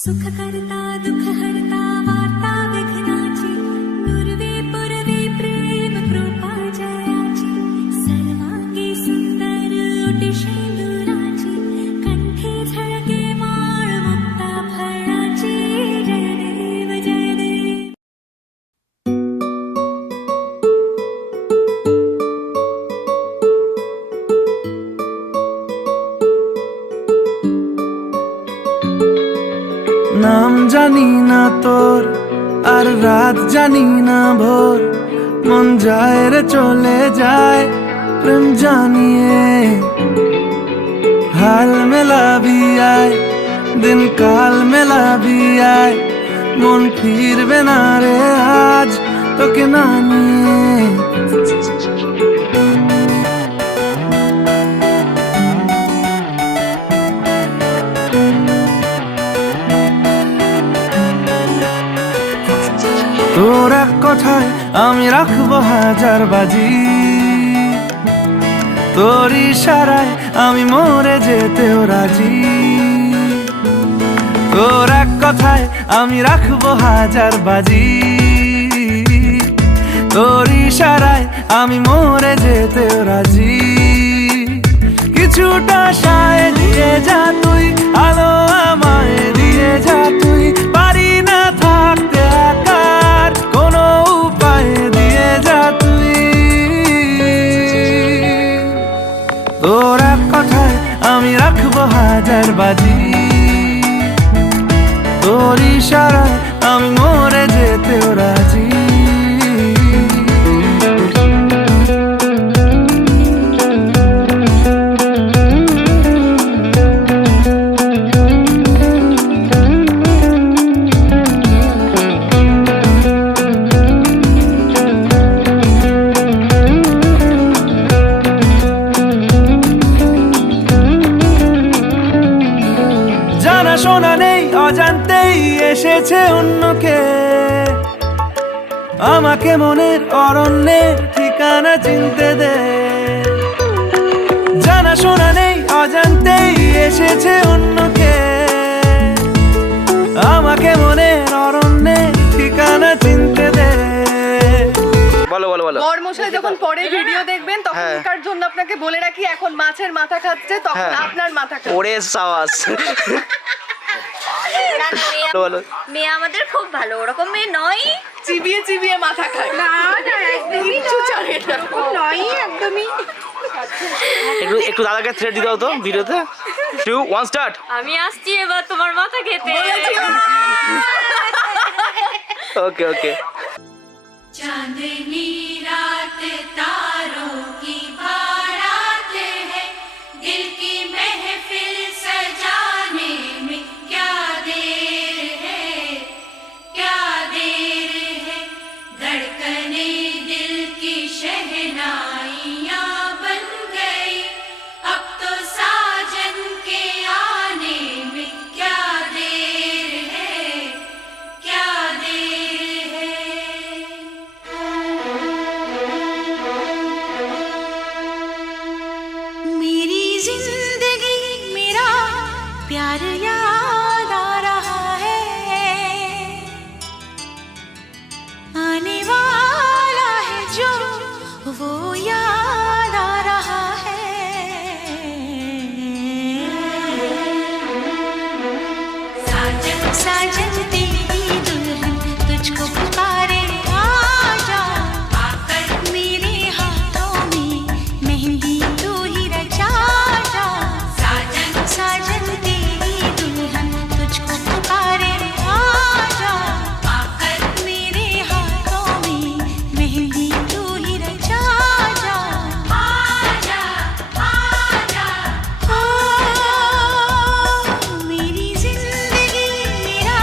सुख करता दुख हरता वार्ता विघ्नाची पूर्वे पूर्वे प्रेम कृपा जयाची सर्वांगी सुंदर ओटी शेंदुराची कंठी झळके माळ मुक्ता फळाची जय देव जय देव। নাম জানি না তোর আর রাত জানি না ভোর মন যায় রে চলে যায় প্রেম জানিয়ে হাল মেলাবি আয় দিন কাল মেলাবি আয় মন ফিরবে না রে আজ তোকে না নিয়ে। তোর এক কথায় আমি রাখবো হাজার বাজি তোর ইশারায় আমি মরে যেতেও রাজি। তোর এক কথায় আমি রাখবো হাজার বাজি তোর ইশারায় আমি মরে যেতেও রাজি। কিছুটা সায় দিয়ে যা তুই আলো আমায় দিয়ে যা তুই পারি না থাকতে একার কোনো উপায় দিয়ে যা তুই। তোর এক কথায় আমি রাখবো হাজার বাজি তোর ইশারায় আমি মরে যেতেও রাজি। শোনা নেই অজান্তেই এসেছে অন্যকে আমাকে মনের অরণ্যের ঠিকানা চিনতে দে। জানা শোনা নেই অজান্তেই এসেছে অন্যকে আমাকে মনের অরণ্যের ঠিকানা চিনতে দে। বলো বলো বলো। বড়মশাই যখন পরে ভিডিও দেখবেন তখনকার জন্য আপনাকে বলে রাখি এখন মাছের মাথা খাচ্ছে তখন আপনার মাথা খাচ্ছে। ওরে সাবাস। মেয়ে আমাদের খুব ভালো, ওরকম মেয়ে নয় চিবিয়ে চিবিয়ে মাথা খায় না কিচ্ছু জানে না নয় একদমই। একটু দাদাকে থ্রেড দিতে দাও তো ভিডিওতে। 2 1 স্টার্ট। আমি আসছি এবার তোমার মাথা খেতে। ওকে ওকে। चांदनी रात तारों की बारात है दिल की महफिल सजाने में क्या देर है धड़कने दिल की शहनाइयां बन गई अब तो साजन के आने में क्या देर है मेरी जिंदगी मेरा प्यार याद आ रहा है आने वाला है जो वो याद आ रहा है साजन साजन तेरी दुल्हन तुझको पुकारे आजा आकर मेरे हाथों में मेहंदी तू ही रचा जा। साजन साजन तेरी दुल्हन तुझको पुकारे आजा आकर मेरे हाथों में मेहंदी तू ही रचा जा। आजा आजा ओ मेरी जिंदगी मेरा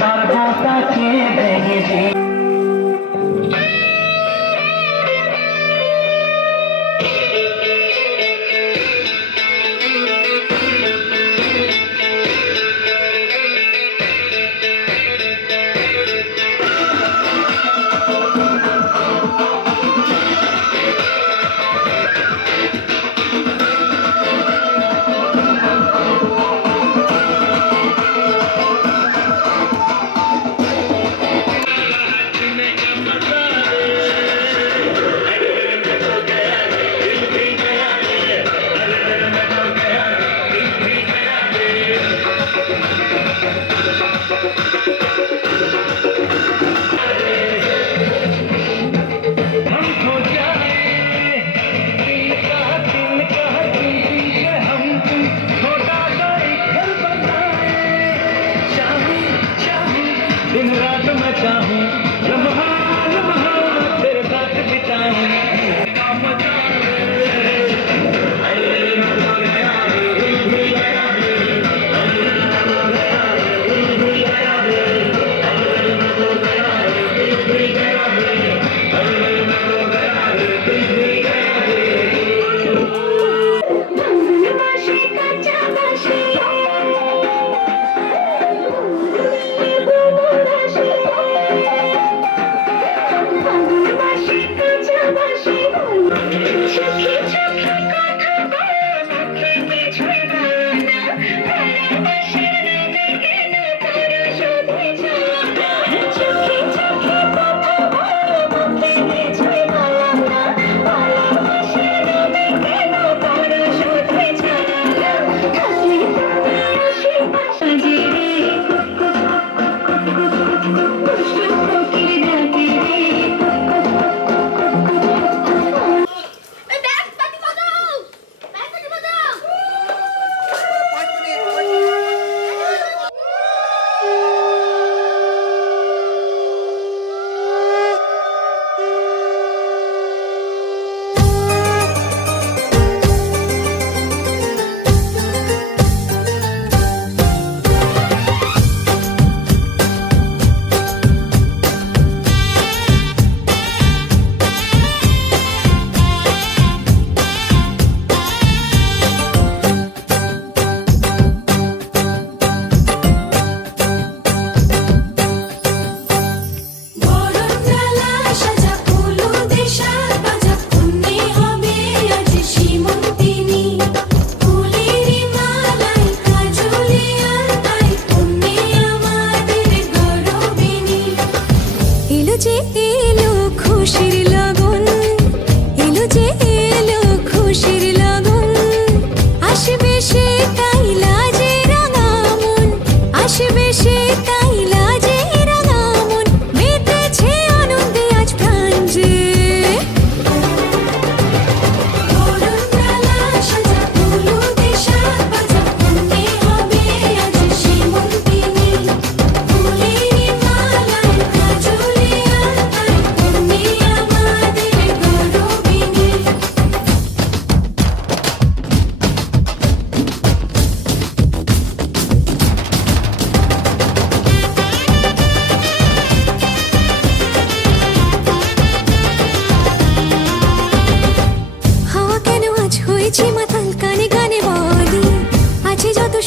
তার কথাকে ভেঙে দিই। दिन रात मैं चाहूं लम्हा लम्हा तेरे साथ बिताऊं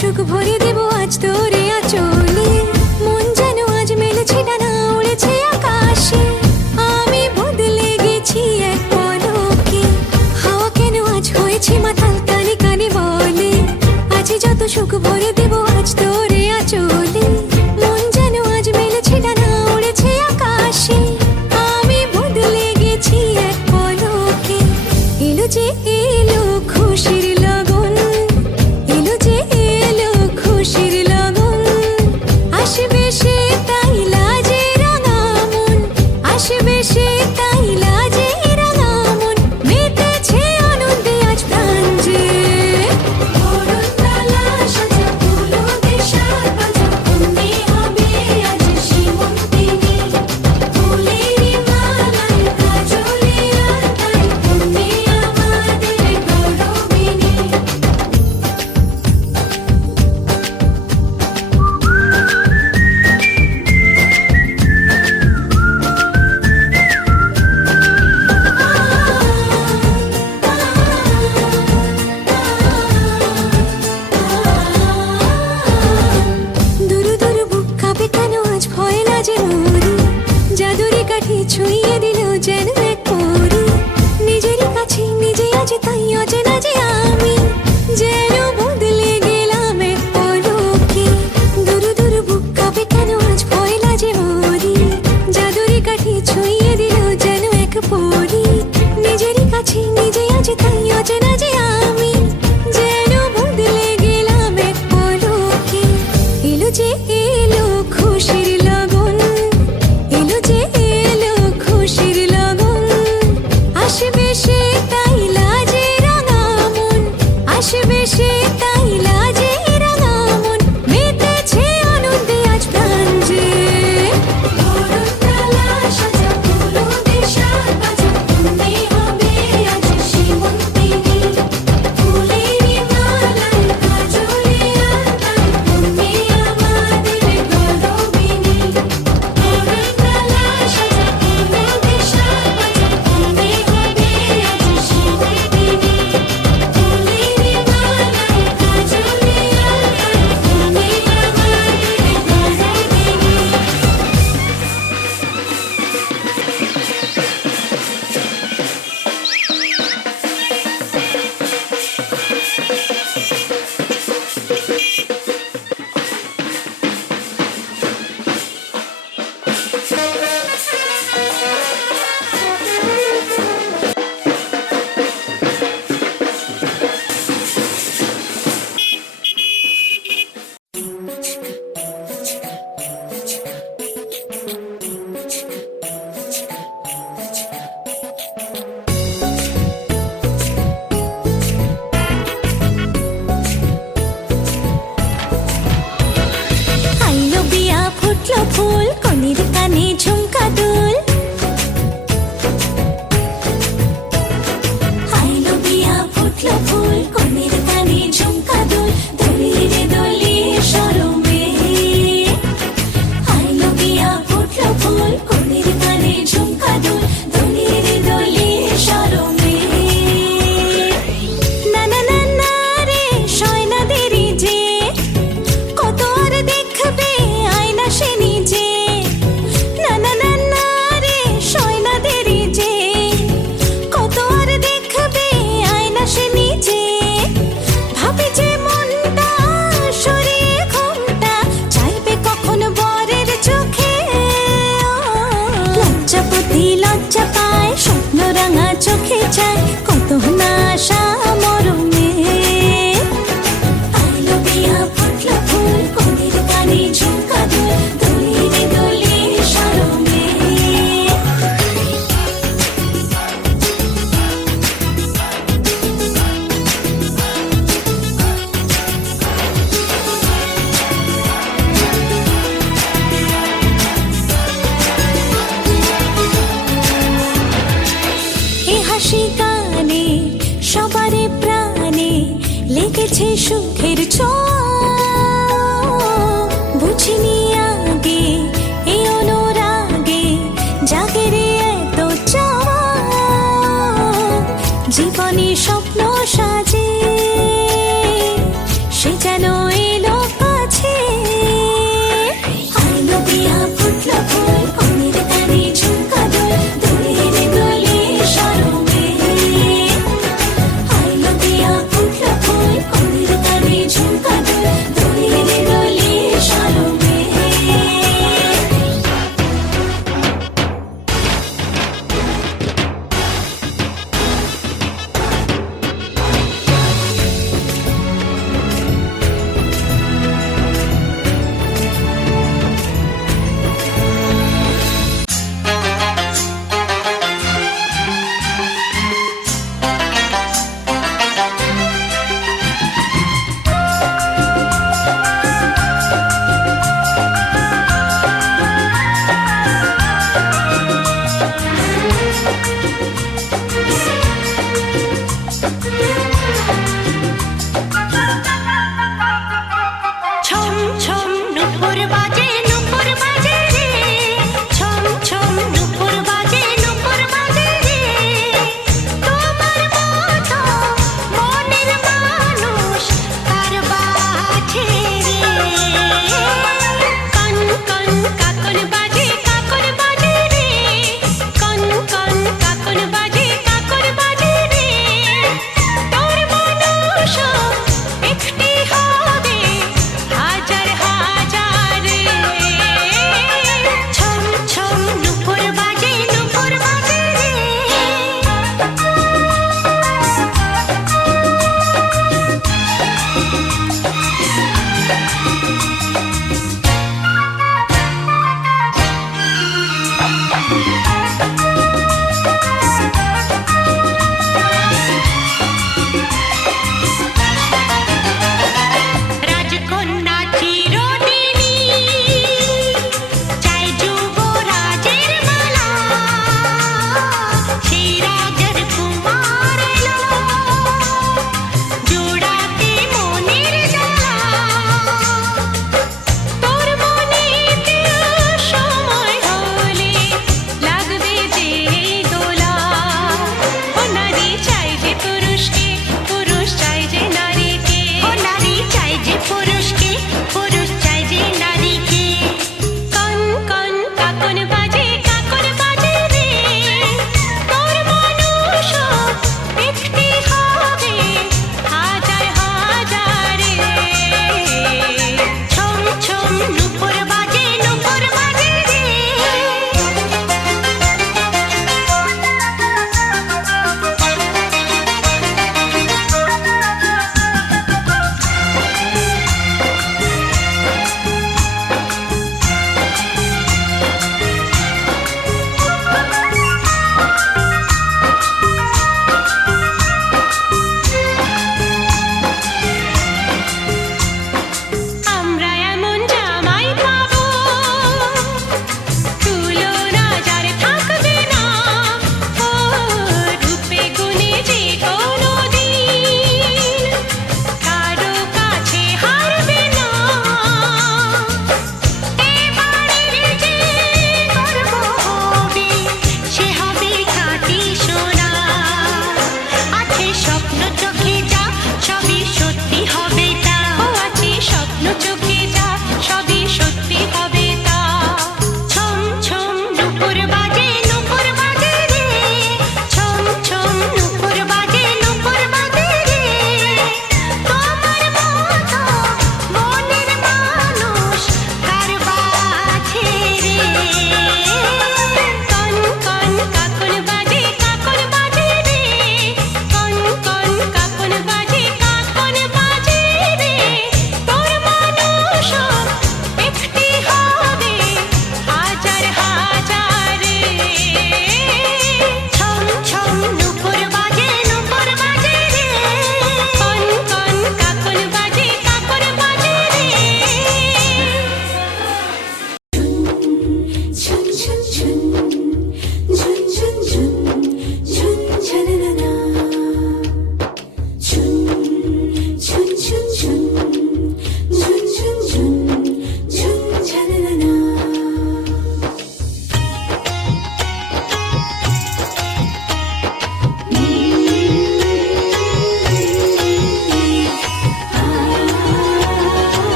সুখ ভরে দেব আজ তোরে আঁচলে মন যেন আজ মেলেছে ডানা উড়েছে আকাশে আমি বদলে গেছি এক পলকে হাওয়া কেন আজ হয়েছে মাতাল কানে কানে বলে আজ যত সুখ ভরে দেব আজ তোরে আঁচলে মন যেন আজ মেলেছে ডানা উড়েছে আকাশে আমি বদলে গেছি এক পলকে এলো যে এলো খুশির লগন এলো যে এলো খুশির লগন আসবে সে তাই লাজে রাঙা মন আসবে সে তাই লাজে রাঙা মন মেতেছে আনন্দে আজ প্রাণ যে বরণডালা সাজা ফুলো দেশার বাজা তুমি হবে আজ সীমন্তিনী ফুলেরই মালায় কাজলে আলতায় তুমি আমাদের গৌরবিনী ছুঁয়ে দিল যেন এক পরী নিজেরই কাছে নিজে আজ তাই অচেনা যে আমি যেন বদলে গেলাম এক পলকে দুরু দুরু বুক কাঁপে কেন আজ পয়লা যে মরি জাদুরি কাঠি ছুঁয়ে দিল যেন এক পরী নিজেরই কাছে নিজে আজ তাই অচেনা যে আমি যেন বদলে গেলাম এক পলকে এলো যে এলো খুশির লগন এলো যে এলো খুশির লগন আসবে সে তাই লাজে রাঙা মন আসবে সে তাই লাজে রাঙা মন মেতেছে আনন্দে আজ প্রাণ যে বরণডালা সাজা পুরো দেশা বাজা তুমি হবে আজ সীমন্তিনী ফুলেরি মালায় কাজলে আলতায় তুমি আমাদের গৌরবিনী বরণডালা সাজা পুরো দেশা বাজা তুমি হবে আজ সীমন্তিনী ফুলেরি মালায় কাজলে আলতায় তুমি আমাদের গৌরবিনী আইলো বিয়া ফুটলো ফুল কনের কানে ঝুমকা দুল আইলো বিয়া ফুটলো ফুল কনের কানে ঝুমকা দুল দলিয়ে দলিয়ে শরমে আইলো বিয়া ফুটলো ফুল কনের কানে ঝুমকা দুল দলিয়ে দলিয়ে শরমে না না না না রে শয়না দেরি যে কত আর দেখবে আয়না সে নিজে না না না না রে শয়না দেরি যে কত আর দেখবে আয়না সে নিজে ভাবে যে মনটা সরিয়ে ঘুমটা চাইবে কখন বরের চোখে লজ্জাপতি লজ্জা পায় স্বপ্ন রাঙা চোখে চায় কত না আশা মরমে আইলো বিয়া ফুটলো ফুল কনের কানে ঝুমকা দুল দলিয়ে দলিয়ে শরমে এ হাসি গানে সবারে প্রাণে লেগেছে সুখের ছোঁয়া বুঝিনি আগে এই অনুরাগে জাগে রে এত চাওয়া জীবনে স্বপ্ন সাজে সে যেন এলো কাছে আইলো বিয়া ফুটলো ফুল কনের কানে ঝুমকা দুল দলিয়ে দলিয়ে শরমে আইলো বিয়া ফুটলো ফুল কনের কানে ঝুমকা দুল দলিয়ে দলিয়ে শরমে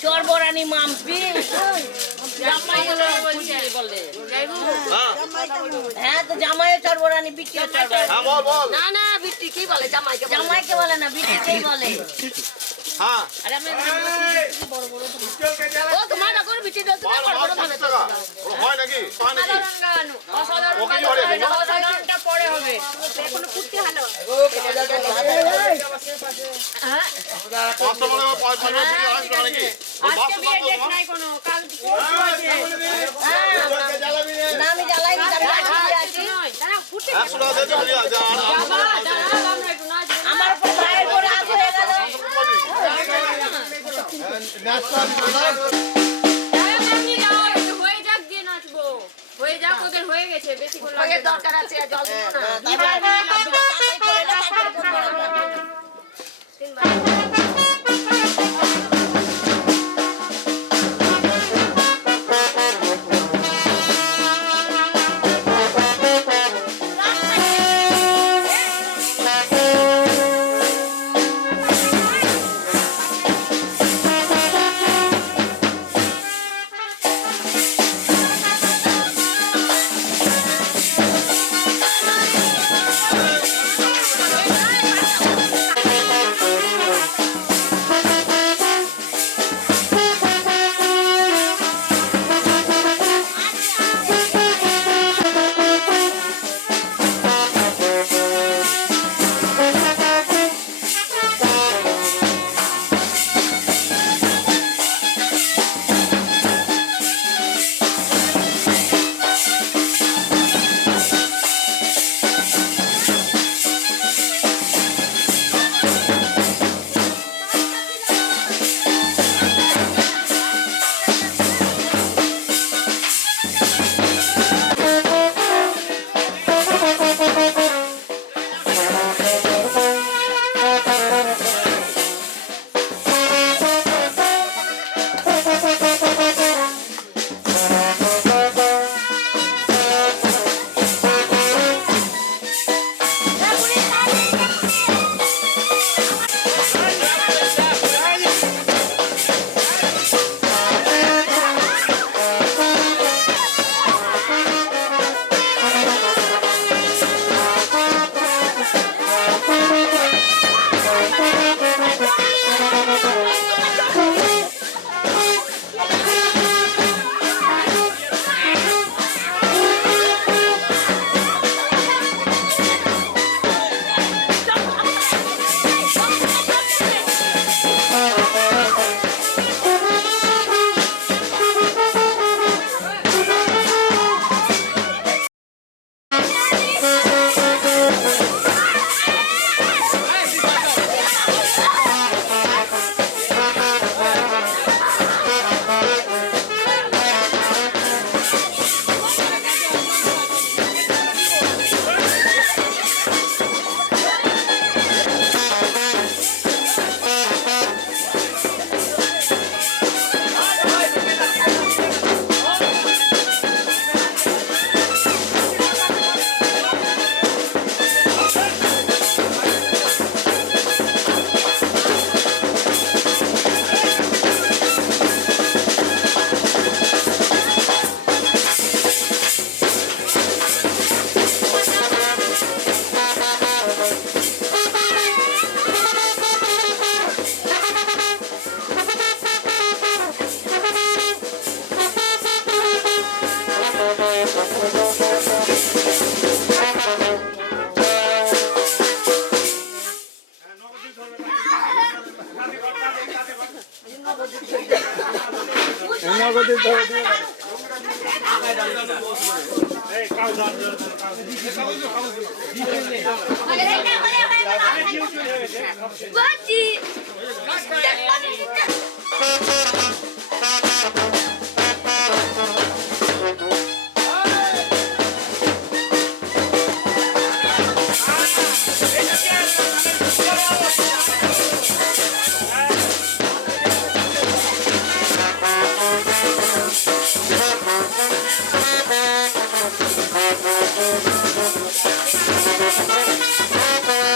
চরবরানি মাম্পি বলে হ্যাঁ তো জামাইয়ের চরবরানি বিটি না না বিটি কি বলে জামাইকে বলে না বিটিকেই বলে আরে আমি বড় বড় ও তোমার আগর বিটি দাও তুমি বড় বড় ভাবে তো হয় নাকি অসাধারণটা পরে হবে এখনো ফুটতে হলো আজকে বিয়ে ডেট নাই কোনো কাল না আমি জ্বালাই নি দাঁড়া ফুটে আমার উপর ভাইয়ের পরে আজ হয়ে গেল হয়ে যাক ওদের হয়ে গেছে বেশি করে লাগে দরকার আছে জল দিও Thank you.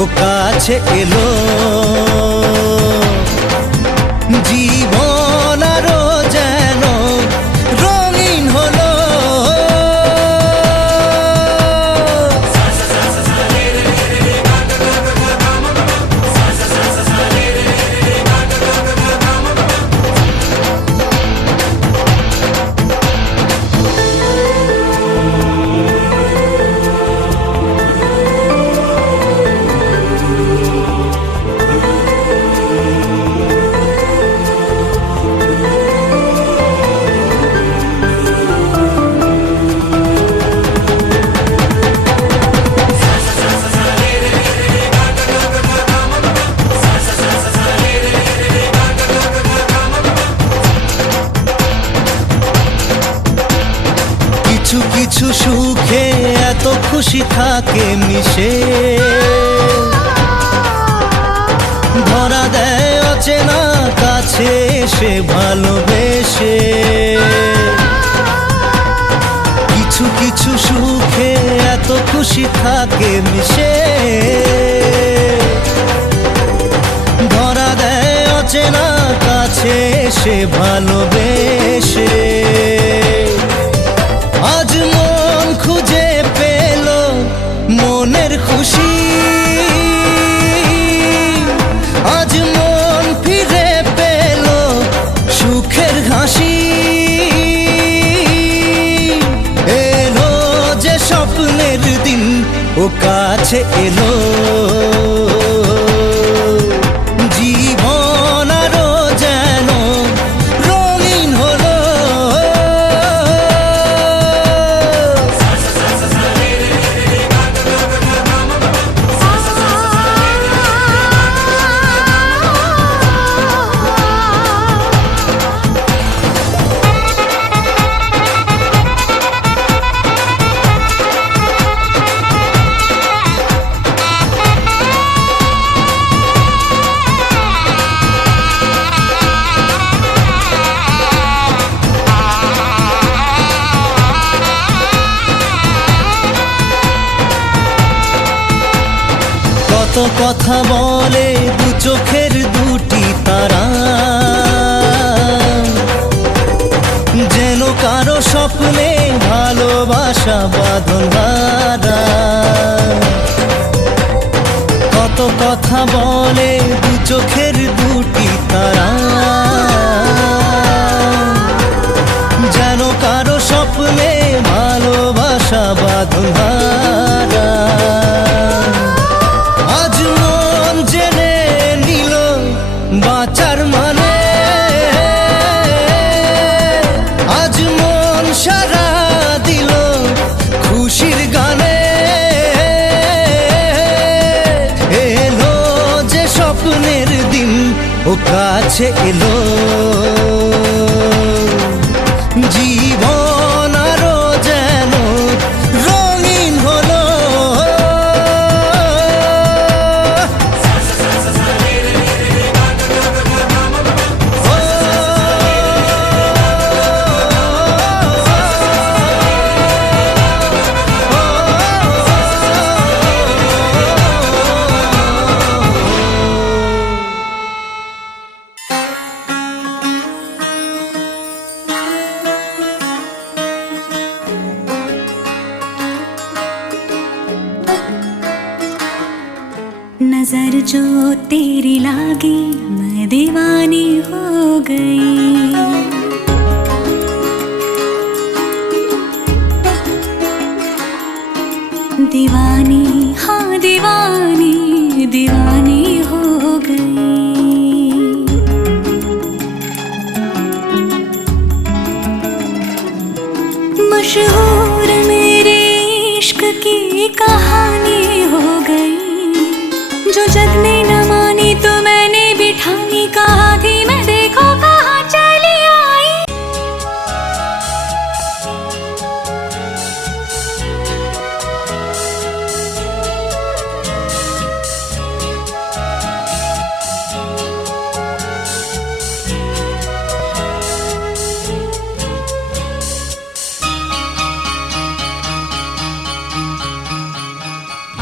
ও কাছে এলো, জীবন আরো যেন রঙিন হলো। কিছু কিছু সুখে এত খুশি থাকে মিশে, ধরা দেয় অচেনা কাছে এসে ভালোবেসে। কিছু কিছু সুখে এত খুশি থাকে মিশে, ধরা দেয় অচেনা কাছে এসে ভালোবেসে। আজ মন খুঁজে পেল মনের খুশি, আজ মন ফিরে পেল সুখের হাসি। এলো যে স্বপ্নের দিন, ও কাছে এলো, জীবন আরো যেন রঙিন হলো। কত কথা বলে দু চোখের দুটি তারা, যেন কারো স্বপ্নে ভালোবাসা বাঁধন হারা। কত কথা বলে দু চোখের দুটি তারা, যেন কারো স্বপ্নে ভালোবাসা বাঁধন হারা। আজ মন জেনে নিল বাঁচার মানে, আজ মন সারা দিল খুশির গানে। এলো যে স্বপ্নের দিন, ও কাছে এলো, জীবন আরো যেন রঙিন হলো। नजर जो तेरी लागी मैं दीवानी हो गई, दीवानी हाँ दीवानी दीवानी हो गई। मशहूर मेरे इश्क की कहानी हो गई, जो जग ने न मानी तो मैंने भी ठानी। कहा थी मैं देखो कहाँ चली आई।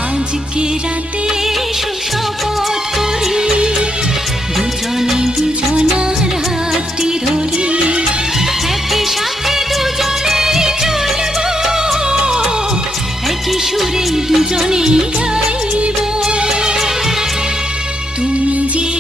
आज की रातें এসো শপথ করি দুজনে দুজনার হাতটি ধরি একই সাথে দুজনেই চলবো একই সুরে দুজনেই গাইব তুমি যে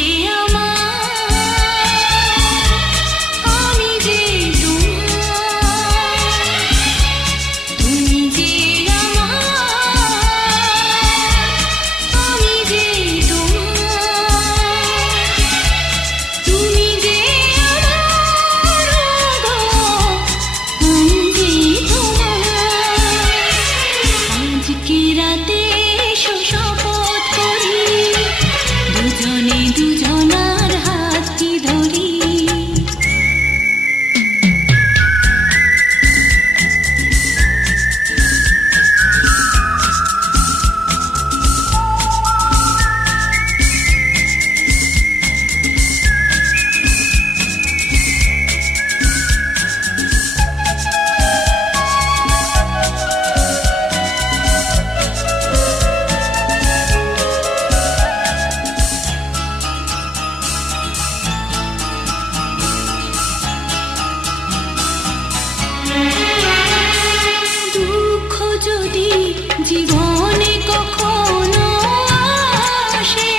দুজনার হাতটি ধরি দুঃখ যদি জীবনে কখনো আসে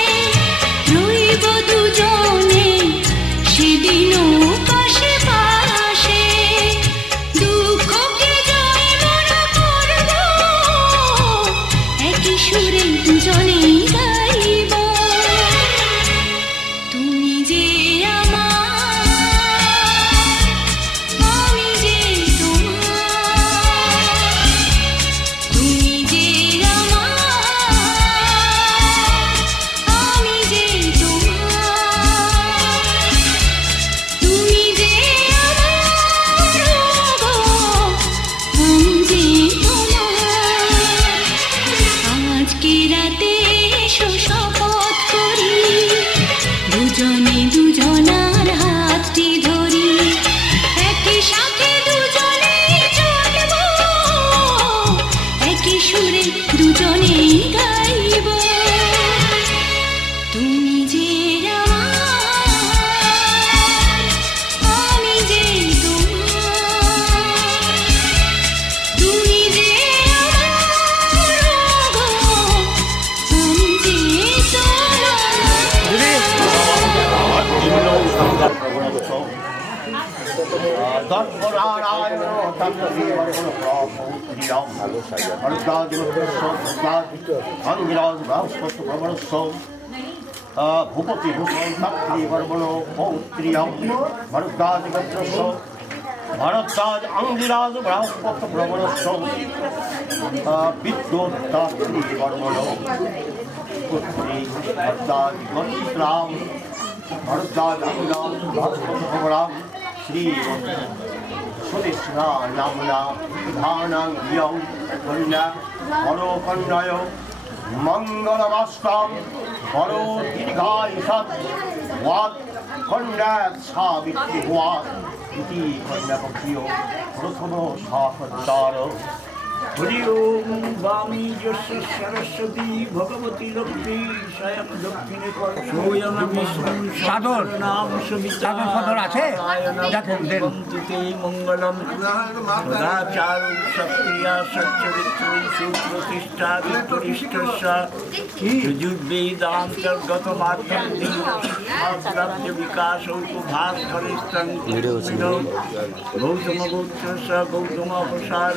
রইব দুজনে সেদিনও পাশে পাশে দুঃখকে জয় মনে করব একই সুরে দুজনেই গাইব তুমি যে শপথ করি দুজনে দুজনার হাতটি ধরি একই সাথে দুজনেই চলবো একই সুরে দুজনেই গাইব তুমি যে আমি যে তুমি যে ভূপতি ভূষণ চাকরি বর্মণ পৌত্রিয়ম ভরদ্বাজ গত্রস্য ভরদ্বাজ অঙ্গিরাজ বৃহস্পত ভ্রমণস্য বিদ্যোত্তাত্রী বর্মণ পুত্রী ভরদ্বাজ গোত্রাম ভরদ্বাজ অঙ্গিরাজ বৃহস্পত ভ্রমণাম শ্রী সুদেশনা নামনা বিধানাং ইয়ং কন্যা বরকন্যায় মঙ্গলমাস্তাম বড় দীর্ঘায়ুষাৎ ওয়াদ কন্যা সাবিত্রী ওয়াদ ইতি কন্যাপক্ষীয় প্রথম শাসনদার হরি ওম বামী যস্য সরস্বতী ভগবতী লক্ষ্মী স্বয়ং দক্ষিণে সোয়ং বিষ্ণু সাদর নাম সবিতা সাদর আছে বন্তুতে মঙ্গলম সদাচারু সক্রিয়া সচ্চরিত্র সুপ্রতিষ্ঠা বিতরিষ্ঠস্য যুর্বেদান্তর্গত মাধ্যম শাস্ত্রাব্দ বিকাশ উপভাস্করিষ্টং গৌতম গোত্রস্য গৌতম প্রসার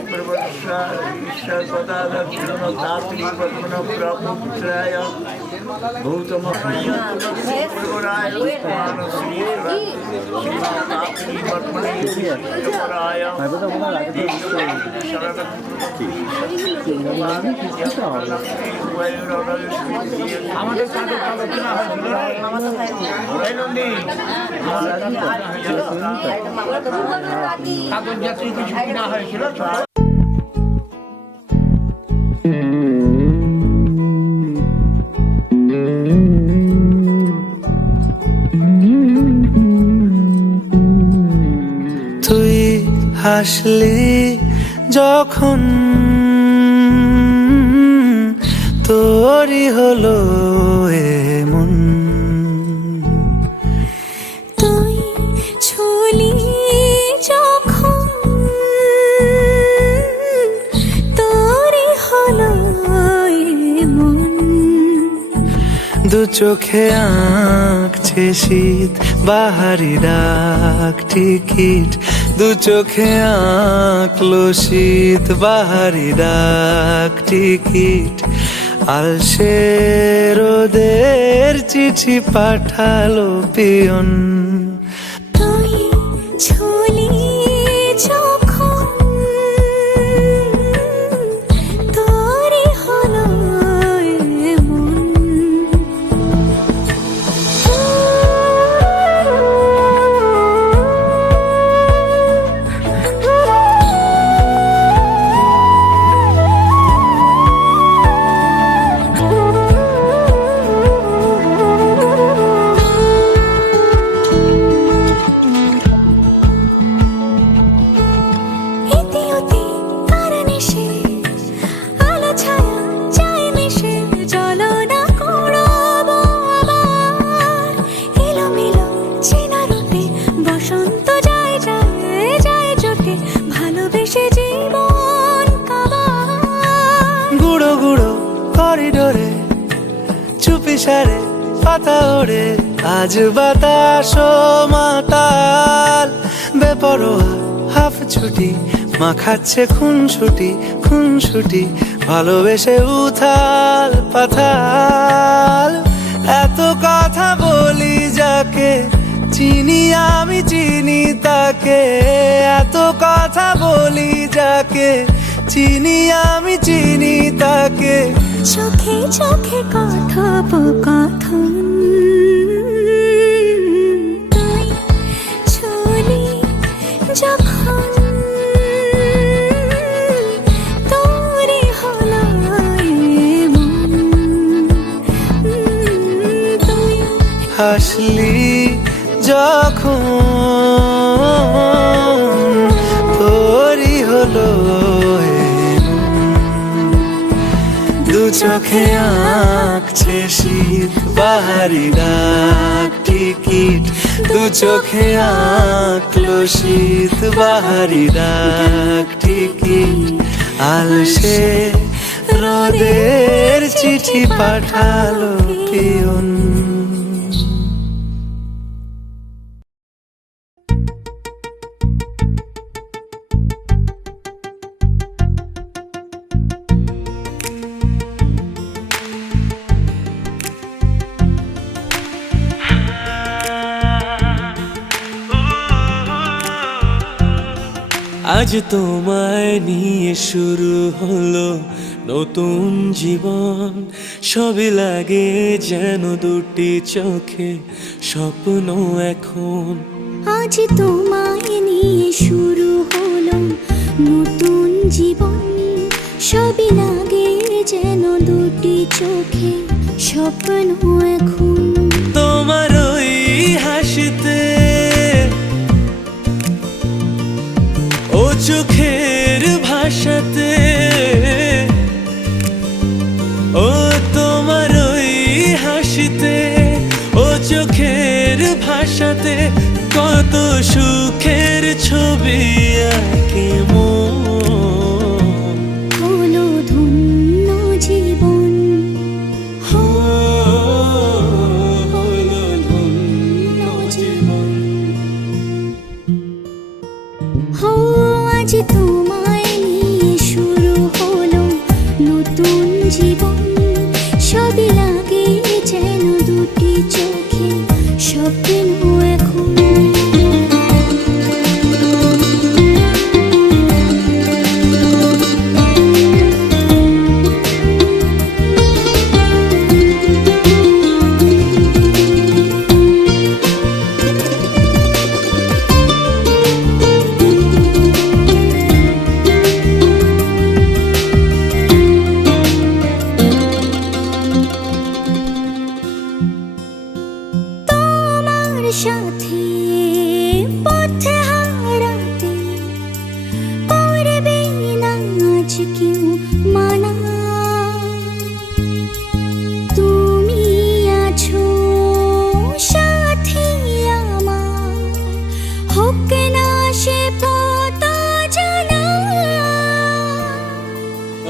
प्रवर्षा ईश्वर पदा दक्षिण धात्री पद्मन प्रपुत्राय गौतम प्रवराय श्री पद्मने पराय আমাদের সাথে আলোচনা হয়েছিল কিছু কিনা হয়েছিল তুই হাসলি যখন তোরই হলো এমন। তুই ছুলি যখন তোরই হলো এমন। দু চোখে আঁকছে শীত বাহারি ডাক টিকিট, দু চোখে আঁকলো শীত বাহারি ডাক টিকিট। আলসে রোদের চিঠি পাঠালো পিয়ন। তুই ছুলি যখন তোরই হলো এমন। ইতিউতি তার নেশে আলো ছায়া যায় মিশে, চলো না করবো আবার এলোমেলো চেনা রূপে। বসন্ত যায় যায় যায় জোটে, ভালোবেসে জীবন কাবার। গুঁড়ো গুঁড়ো করিডোরে চুপি সারে পাতা ওড়ে, আজ বাতাস মাতাল বেপরোয়া হাফ ছুটি। মাখাচ্ছে খুনসুটি খুনসুটি, ভালোবেসে উথাল পাথাল। এত কথা বলি যাকে চিনি আমি চিনি তাকে, এত কথা বলি যাকে চিনি আমি চিনি তাকে। চোখে চোখে কথোপকথন, তুই ছুলি যখন তোরই হলো এমন। তুই হাসলি যখন তোরই হলো এমন। দু চোখে আঁকছে শীত বাহারি ডাক টিকিট, দু চোখে আঁকলো শীত বাহারি ডাক টিকিট। আলসে রোদের চিঠি পাঠালো পিয়ন। আজ তোমায় নিয়ে শুরু হলো নতুন জীবন, সবই লাগে যেন দুটি চোখে স্বপ্ন এখন। আজ তোমায় নিয়ে শুরু হলো নতুন জীবন, সবই লাগে যেন দুটি চোখে স্বপ্ন এখন। তোমার ওই হাসিতে ও চোখের ভাষাতে, ও তোমার ওই হাসিতে ও চোখের ভাষাতে, কত সুখের ছবি আঁকে মন। হলো ধন্য জীবন, হলো ধন্য জীবন। হো আজ তোমায় নিয়ে শুরু হলো নতুন জীবন, সবই লাগে যেন দুটি চোখে স্বপ্ন এখন।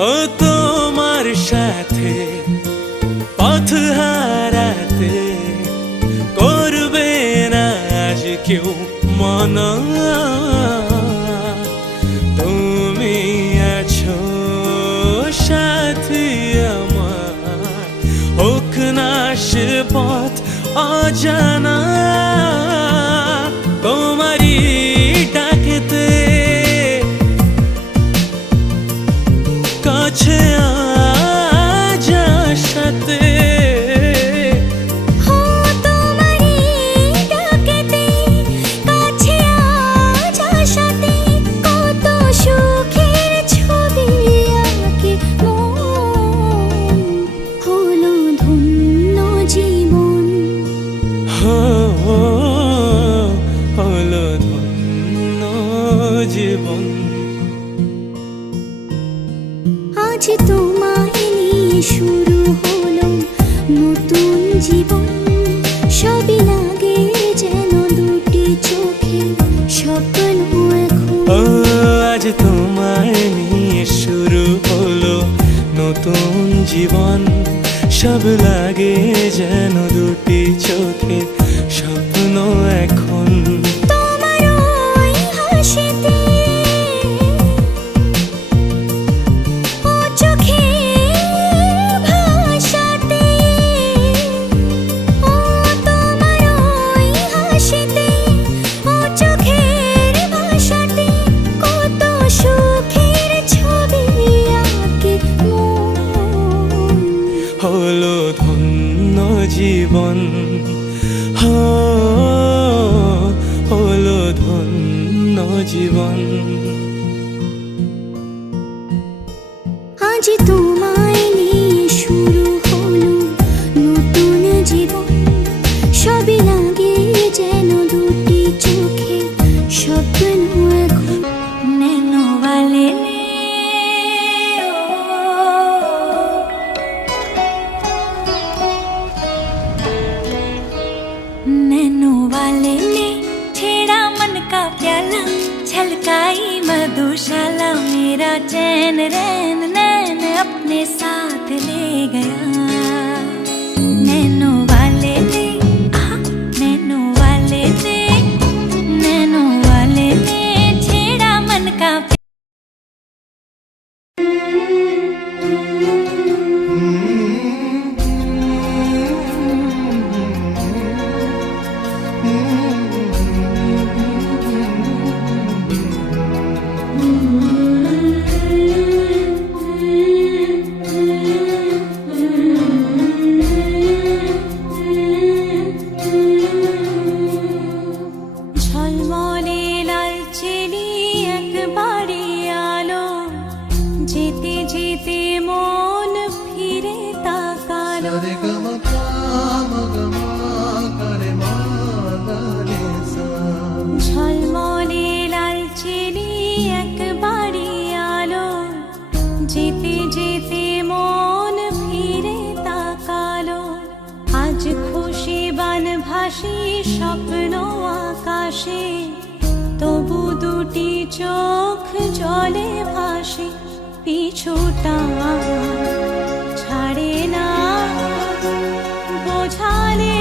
ও তোমার সাথে পথ হারাতে করবে না আজ কেউ মনা। তুমি আছো সাথী আমার, হোক না সে পথ অজানা। তোমারই ডাকেতে কাছে আজ সাথে। হো তোমারই ডাকেতে কাছে আজ আসাতে, কত সুখের ছবি আঁকে মন, হলো ধন্য জীবন। হলো ধন্য জীবন। আজ তোমায় নিয়ে শুরু হলো নতুন জীবন, সবই লাগে যেন দুটি চোখে স্বপ্ন এখন। ও আজ তোমায় নিয়ে শুরু হলো নতুন জীবন, সব লাগে যেন দুটি চোখে স্বপ্ন এখন। তোমার ওই হাসিতে ও চোখের ভাষাতে, ও তোমার ওই হাসিতে ও চোখের ভাষাতে, কত সুখের ছবি আঁকে মন, হলো ধন্য জীবন। হলো ধন্য জীবন। আজ তোমায় নিয়ে শুরু হলো নতুন জীবন, সবই লাগে যেন দুটি চোখে স্বপ্ন এখন। নैनो वाले ने नैनो वाले ने छेड़ा मन का प्याला, छलकाई मधुशाला, मेरा चैन रैन नैन अपने साथ ले गया। नैनो वाले ने नैनो वाले ने नैनो वाले ने छेड़ा मन का ঝলমলে লাল চিলি একবারে আলো, যেতে যেতে মন ফিরে তাকালো। ঝলমলে লাল চিলি একবারে আলো, যেতে যেতে মন ফিরে তাকালো। আজ খুশি বান ভাসি স্বপ্ন আকাশে, তবু দুটি চোখ জলে ভাসে, পিছুটা ছাড়ে না, বোঝালে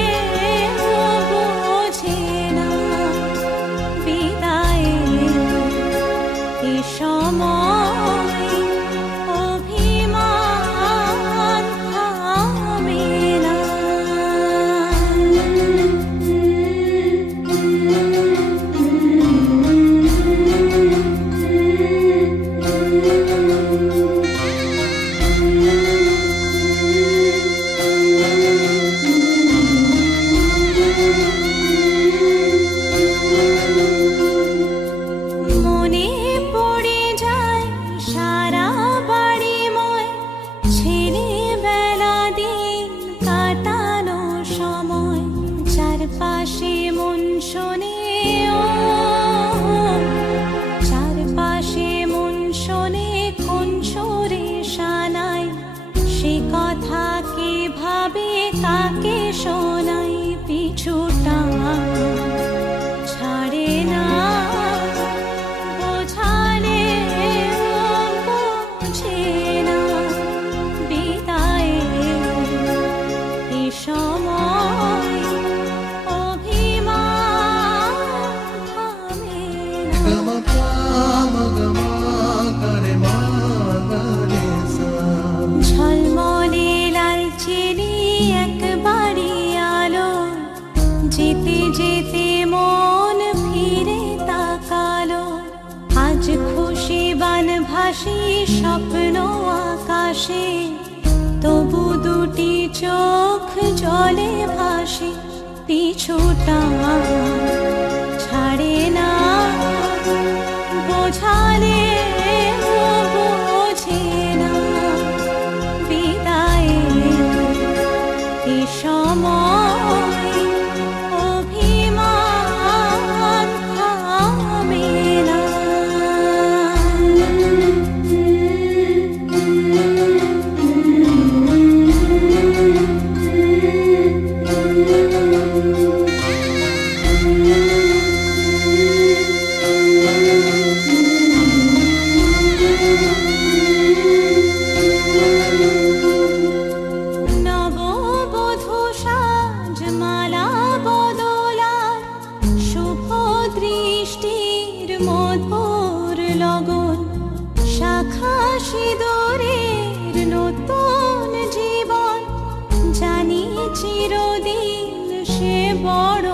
বোঝে না, বিদায়ের এ সময় অভিমান থামে না। মনে পড়ে যায় সারা বাড়িময়, ছেলেবেলা দিন কাটানো সময়, চারপাশে মন শোনে ও, চারপাশে মন শোনে কোন সুরে শানায়, সে কথা কে ভাবে কাকে শোনাই, পিছুটা ছাড়ে না, বোঝালে বোঝে না। ভাসি স্বপ্ন আকাশে, তবু দুটি চোখ জলে ভাসে, পিছুটা ছাড়ে না, বোঝালে বোঝে না, বিদায়ের এ সময় অভিমান থামে না। নববধূ সাজমালা বদলার, শুভ দৃষ্টির মধুর লগন, শাখা সিঁদুরের নতুন জীবন, জানি চিরদিন সে বড়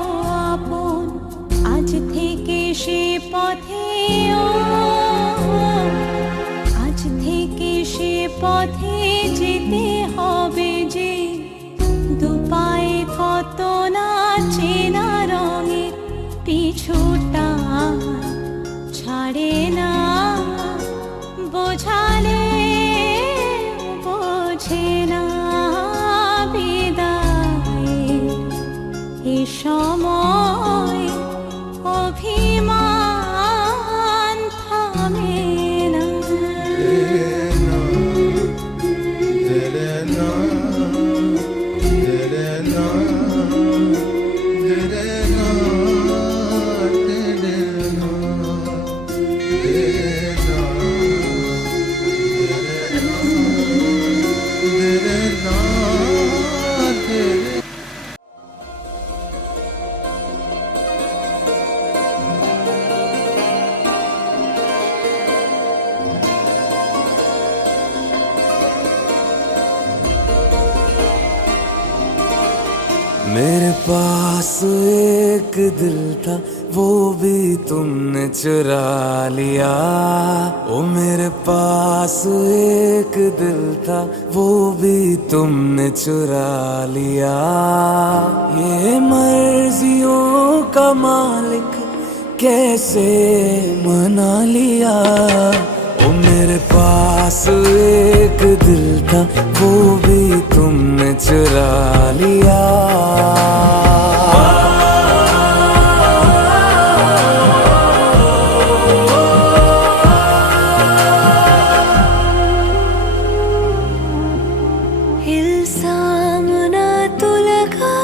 আপন, আজ থেকে সে পথে আজ থেকে সে পথে যেতে হবে যে, দুপায়ে কত না চেনা রঙে, পিছুটা ছাড়ে না, বোঝালে বোঝে না, বিদায়ের এ সময় অভিমান থামে না। मेरे पास एक दिल था, वो भी तुमने चुरा लिया। ओ मेरे पास एक दिल था, वो भी तुमने चुरा लिया। ये मर्जियों का मालिक कैसे मना लिया। ओ मेरे पास एक दिल था, वो भी तुमने चुरा लिया। इल्जाम ना तो लगा,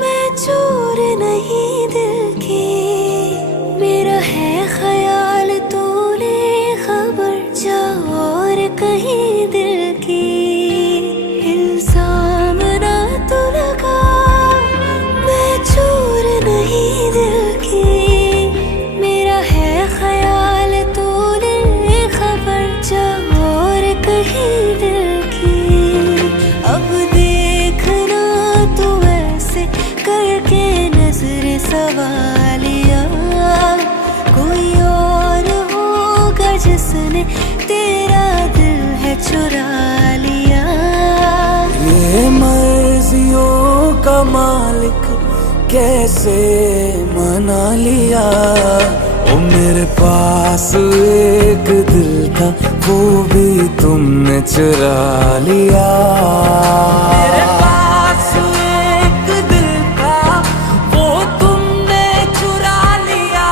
मैं चोर नहीं दिल की, मेरा है ख्याल तूने खबर जा और कहीं दिल की। इल्जाम ना तो लगा, मैं चोर नहीं दिल की, मेरा है ख्याल तूने खबर जा और कहीं दिल की। अब देखना तू ऐसे करके नजर सवालिया, कोई और होगा जिसने तेरा दिल है चुरा लिया। ये मर्जियों का मालिक कैसे मना लिया। ओ मेरे पास एक दिल था, वो भी तुमने चुरा लिया। मेरे पास एक दिल था, वो तुमने चुरा लिया।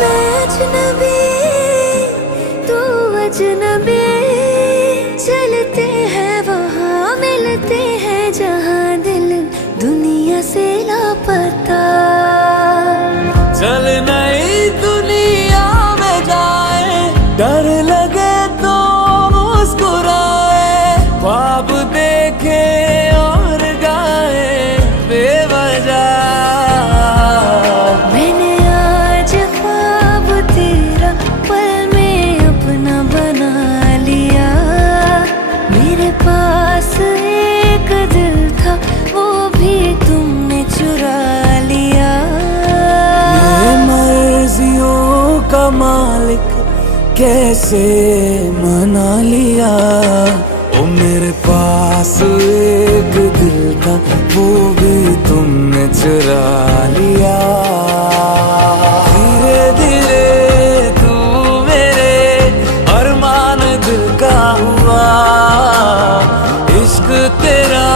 मैं अजनबी तू अजनबी, चलते हैं वहाँ मिलते हैं जहाँ दिल दुनिया से लापता। चल नई दुनिया में जाए, डर लगे तो मुस्कुराए, ख्वाब देखे और गाए बेवजह। मैंने आज ख्वाब तेरा पल में अपना बना लिया। मेरे पास एक दिल था, वो कैसे मना लिया। ओ मेरे पास एक दिल था वो भी तुमने चुरा लिया। धीरे धीरे तू मेरे अरमान दिल का हुआ। इश्क तेरा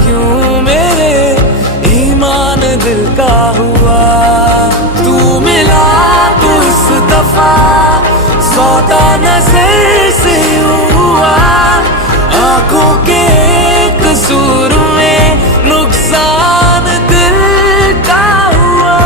क्यों मेरे ईमान दिल का हुआ। तू मिला तो इस दफा सौदा नजर से हुआ। आंखों के कसूर में नुकसान दिल का हुआ।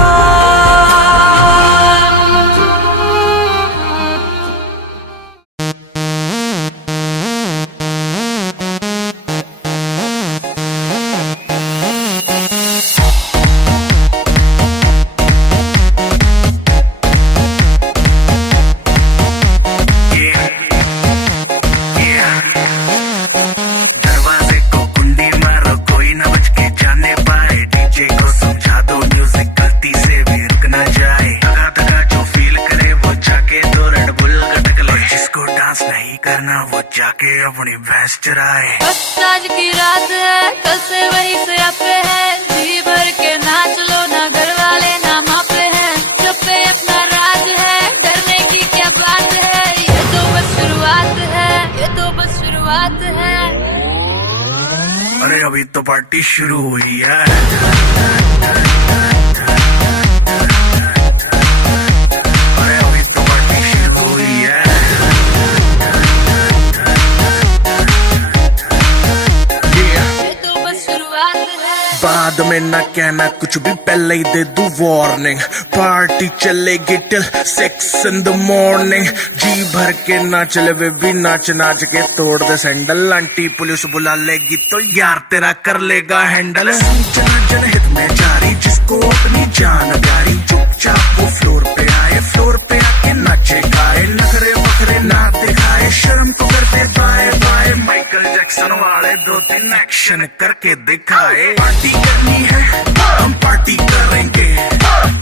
दरवाजे को कुंडी मारो कोई ना बच के जाने पाए। डीजे को समझा दो म्यूजिक गलती से भी रुक ना जाए। दगा दगा जो फील करे वो जाके तो रेड बुल गटक ले। जिसको डांस नहीं करना वो जाके अपनी भैंस चराए। बस आज की रात है कल से वही से आपे है। जी भर के नाच लो ना घर वाले ना मापे हैं। जब पे अपना राज है डरने की क्या बात है। ये तो बस शुरुआत है ये तो बस शुरुआत है। अरे अभी तो पार्टी शुरू हुई है। अरे अभी तो पार्टी शुरू हुई है। ये तो बस शुरुआत है। बाद में ना कहना कुछ भी पहले ही दे दूं वार्निंग। पार्टी चलेगी टिल 6 in the morning। जी भर के ना चले वे भी नाच नाच के तोड़ दे सैंडल। आंटी पुलिस बुला लेगी तो यार तेरा कर लेगा हैंडल। सूचना जनहित में जारी जिसको अपनी जान प्यारी। चुपचाप वो फ्लोर पे आए फ्लोर पे आके नाचे गाए। नखरे बखरे ना दिखाए शर्म तो करते बाय बाय। माइकल जैक्सन वाले 2-3 एक्शन करके दिखाए। पार्टी करनी है हम पार्टी करेंगे।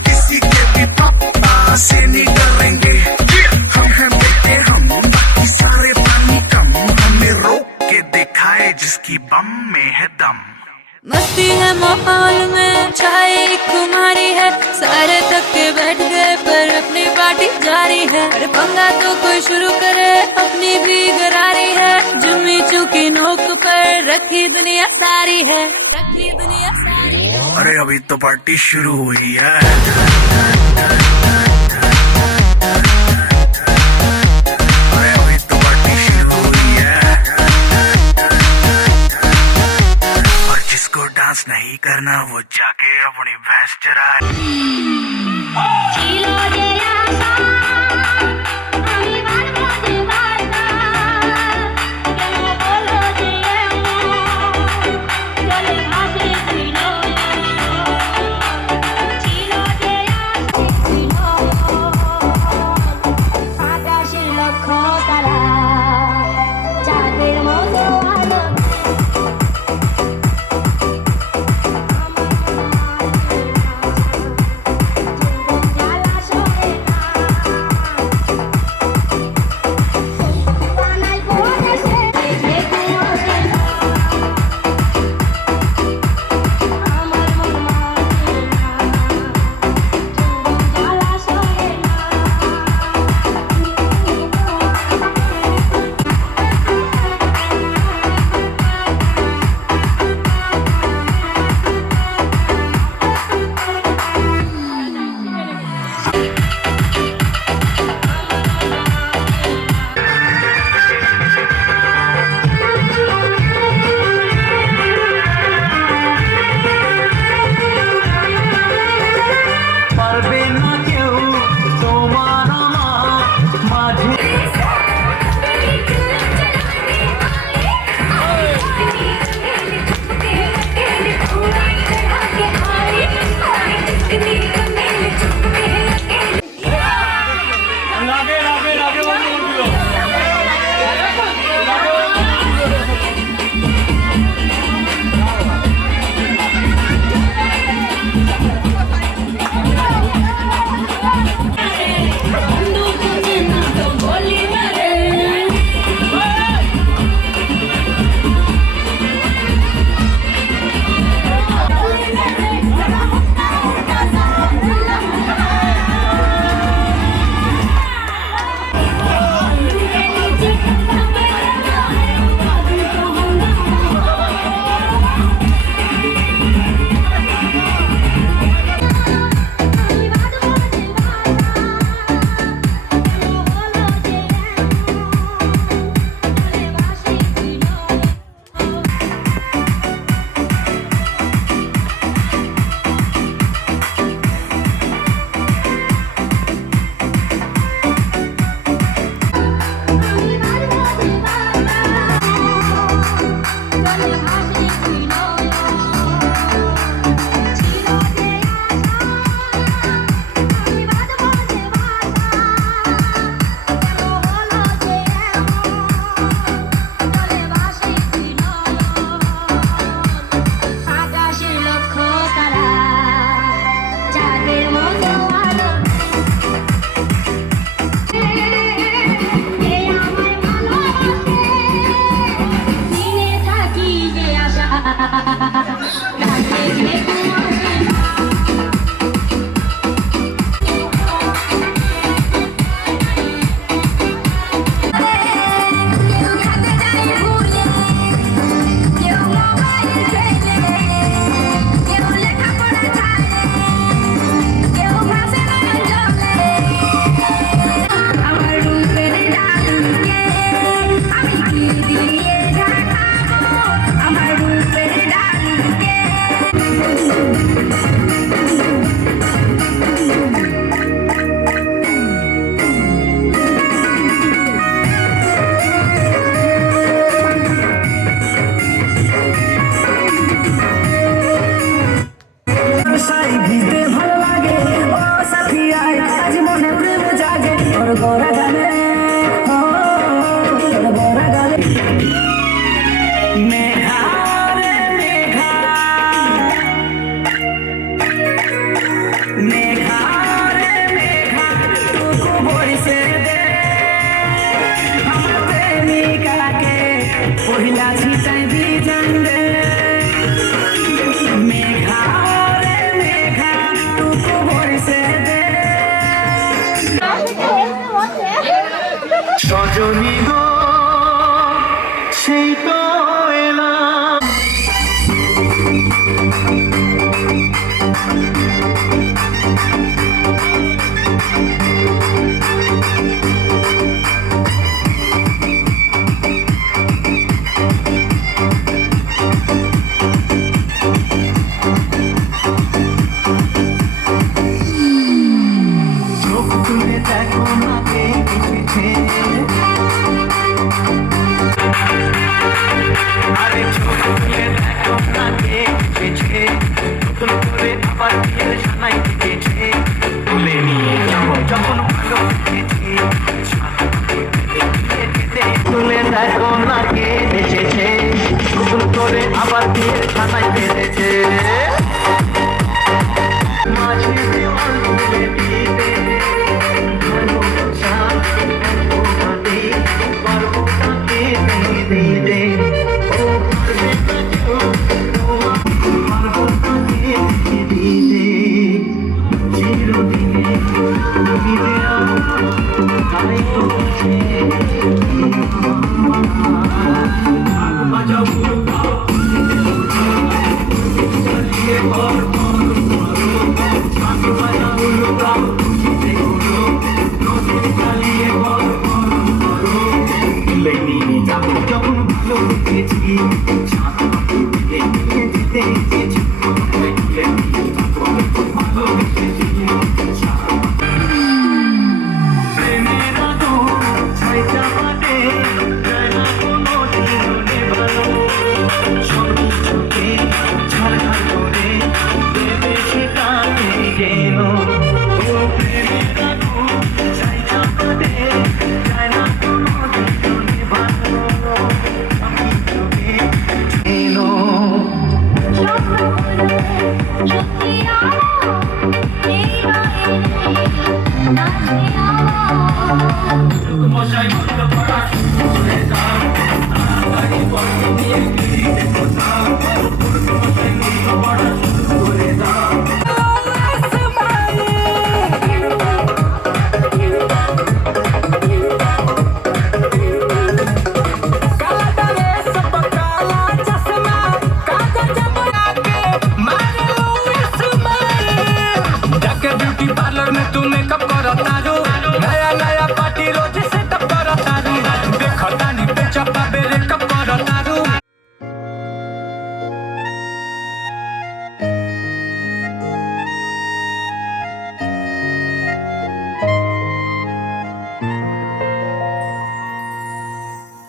किसी के भी पापा से नहीं डरेंगे। हम हैं बेटे हम बाकी सारे पानी कम। हमें रोक के दिखाए जिसकी बम में है दम। मस्ती है माहौल में छाई खुमारी है। सारे थक के बैठ गए पर अपनी पार्टी जारी है। अरे पंगा तो कोई शुरू करे अपनी भी गरारी है। जुम्मी चूकी नोक पर रखी दुनिया सारी है रखी दुनिया सारी है। अरे अभी तो पार्टी शुरू हुई है। अरे अभी तो पार्टी शुरू हुई है। और जिसको डांस नहीं करना वो जाके अपनी भैंस चराए।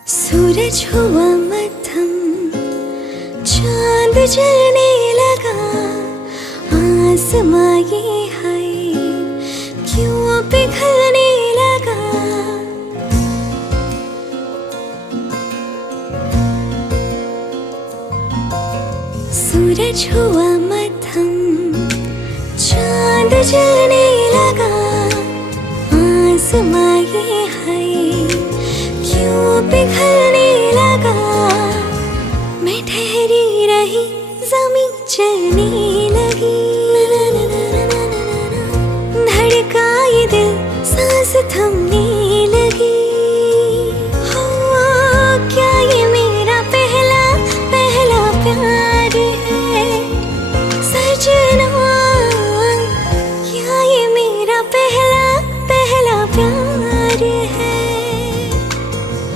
सूरज हुआ मध्यम, चांद जलने लगा, आसमां ये है क्यों पिघलने लगा। सूरज हुआ मध्यम, चांद जलने लगा, आसमां ये है क्यों पिघलने लगा। मैं ठहरी रही, ज़मीं चलने लगी, धड़का ये दिल सांस थमने